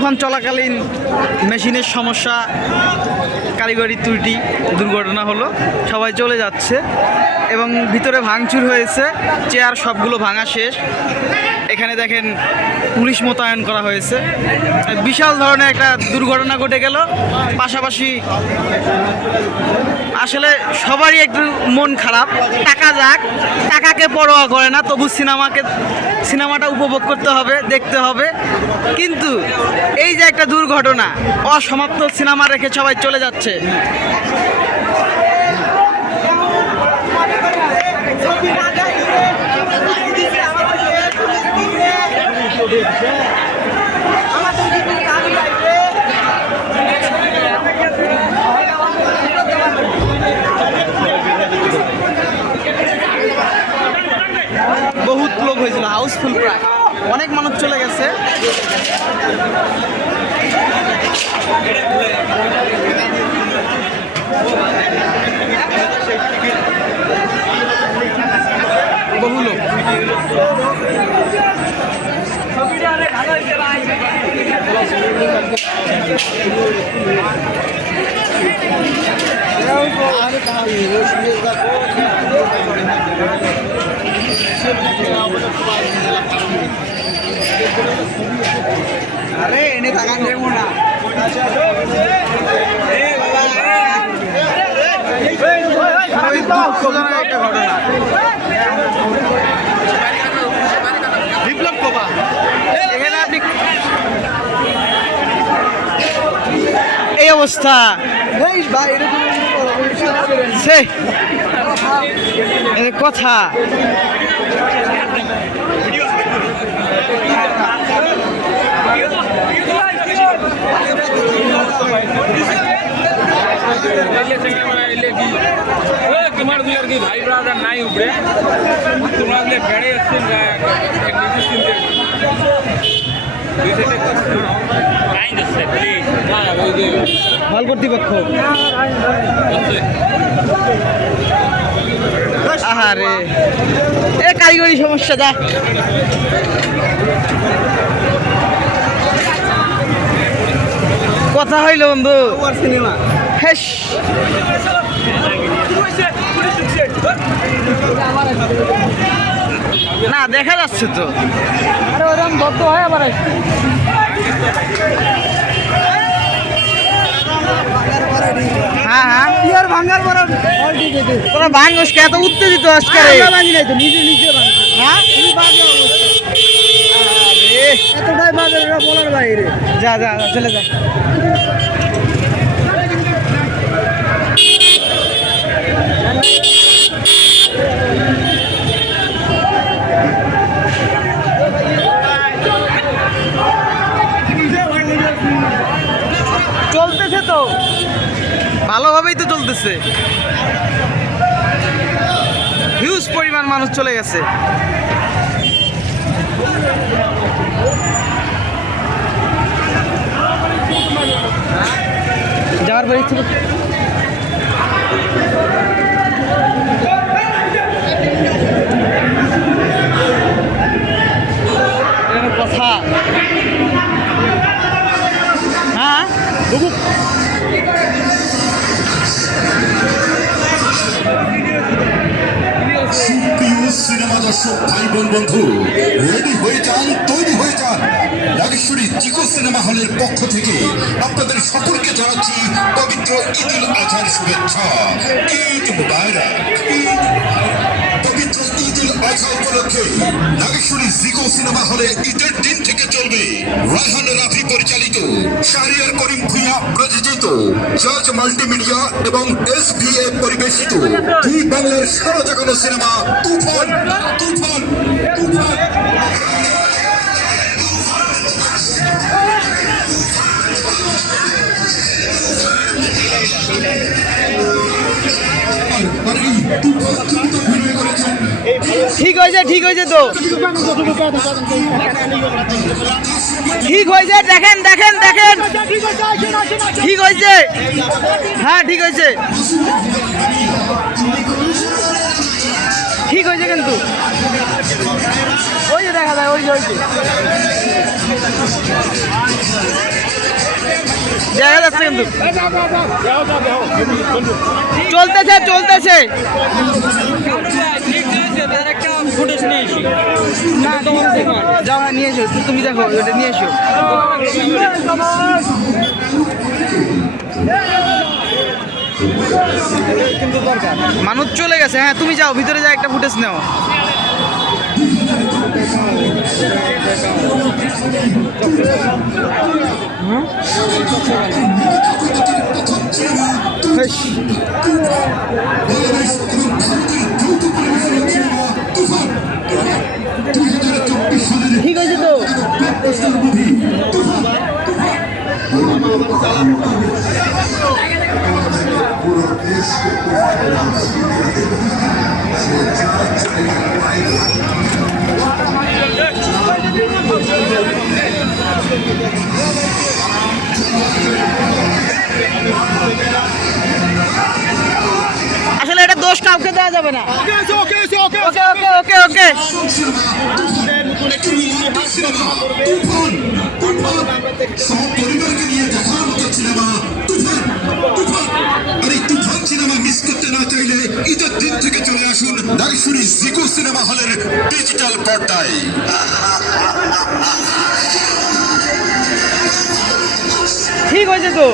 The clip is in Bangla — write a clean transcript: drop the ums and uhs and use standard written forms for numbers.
তুফান চলাকালীন মেশিনের সমস্যা, কারিগরি ত্রুটি, দুর্ঘটনা হলো, সবাই চলে যাচ্ছে এবং ভিতরে ভাঙচুর হয়েছে, চেয়ার সবগুলো ভাঙা শেষ। এখানে দেখেন পুলিশ মোতায়েন করা হয়েছে। বিশাল ধরনের একটা দুর্ঘটনা ঘটে গেল। পাশাপাশি আসলে সবারই একটু মন খারাপ, টাকা যাক, টাকাকে পরোয়া করে না, তবু সিনেমাটা উপভোগ করতে হবে, দেখতে হবে। কিন্তু এই যে একটা দুর্ঘটনা, অসমাপ্ত সিনেমা রেখে সবাই চলে যাচ্ছে। বহুত লোক হয়েছিল, হাউসফুল, প্রায় অনেক মানুষ চলে গেছে। বহু লোক। अरे इन्हें ताकत दे मुना বিপ্লব কোবা এখানে আপনি এই অবস্থা কথা তোমার দুই আর কি ভাই ব্রাদার নাই উপরে তোমার বেড়ে আসছেন ভাল কর্তৃপক্ষ। আহারে এ কারিগরি সমস্যা, যা কথা হইল বন্ধু। সিনেমা হেস না দেখা যাচ্ছে তো, আরে ওরকম দত্ত হয় আবার। হ্যাঁ হ্যাঁ ইয়ার ভাঙার পর তোরা ভাঙস কে এত উত্তেজিত আজকে? ভাঙি নাই তো, নিজে নিজে ভাঙছে। হ্যাঁ তুমি ভাঙো এতটাই বাজার বলার বাইরে। যা যা চলে যা। চলতেছে তো ভালোভাবেই তো চলতেছে, হিউজ পরিমাণ মানুষ চলে গেছে। যাওয়ার পরে কথা হ্যাঁ সিনেমা দর্শক ভাই বোন বন্ধু, রেডি হয়ে যান, তৈরি হয়ে যান। নাগেশ্বরী জিকো সিনেমা হলের পক্ষ থেকে আপনাদের সকলকে জানাচ্ছি পবিত্র ঈদুল আজহার শুভেচ্ছা। ঈদ মুবারক। পবিত্র ঈদুল আজহা উপলক্ষে নাগেশ্বরী জিকো সিনেমা হলে ঈদের দিন থেকে চলবে রায়হান রাফি পরিচালিত, শাহরিয়ার করিম ভুঁইয়া প্রযোজিত, জাজ মাল্টিমিডিয়া এবং SBA পরিবেশিত দুই বাংলার সারা জাগানো সিনেমা তুফান। তুফান তুফান ঠিক হয়েছে, ঠিক হয়েছে তো, ঠিক হয়েছে। দেখেন দেখেন দেখেন, ঠিক হয়েছে। হ্যাঁ ঠিক হয়েছে, ঠিক হয়েছে। কিন্তু ওই যে দেখা যায়, ওই যে দেখা যাচ্ছে কিন্তু চলতেছে চলতেছে। যাও হ্যাঁ নিয়ে এসো, তুমি দেখো ওটা নিয়ে এসো। মানুষ চলে গেছে, হ্যাঁ তুমি যাও ভিতরে যাও, একটা ফুটেজ নাও। বেশ। ঠিক আছে তো আসলে এটা দোষ কাউকে দেওয়া যাবে না। ওকে ওকে ওকে ওকে পরিবারকে নিয়ে দেখার মতো সিনেমা তুফান। তুফান আর এই তুফান সিনেমা মিস করতে না চাইলে ঈদের দিন থেকে চলে আসুন নাগেশ্বরী জিকো সিনেমা হলের ডিজিটাল পর্দায়। ঠিক হয়েছে তো।